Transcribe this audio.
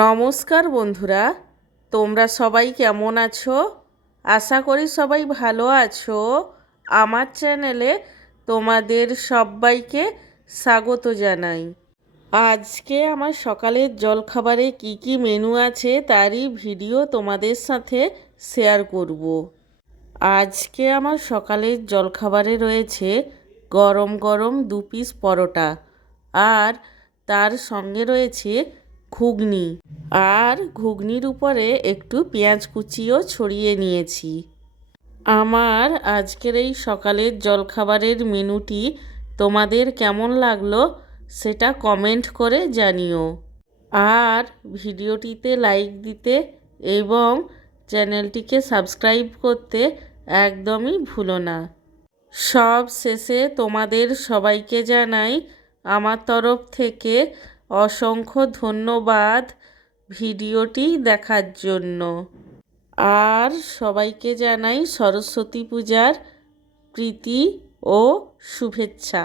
নমস্কার বন্ধুরা, তোমরা সবাই কেমন আছো? আশা করি সবাই ভালো আছো। আমার চ্যানেলে তোমাদের সবাইকে স্বাগত জানাই। আজকে আমার সকালের জলখাবারে কি কি মেনু আছে তারই ভিডিও তোমাদের সাথে শেয়ার করব। আজকে আমার সকালের জলখাবারে রয়েছে গরম গরম 2 পিস পরোটা, আর তার সঙ্গে রয়েছে ঘুগনি, আর ঘুগনির উপরে একটু পেঁয়াজ কুচিও ছড়িয়ে নিয়েছি। আমার আজকের এই সকালের জলখাবারের মেনুটি তোমাদের কেমন লাগলো সেটা কমেন্ট করে জানিও। আর ভিডিওটিতে লাইক দিতে এবং চ্যানেলটিকে সাবস্ক্রাইব করতে একদমই ভুলো না। সব শেষে তোমাদের সবাইকে জানাই আমার তরফ থেকে অসংখ্য ধন্যবাদ ভিডিওটি দেখার জন্য। আর সবাইকে জানাই সরস্বতী পূজার প্রীতি ও শুভেচ্ছা।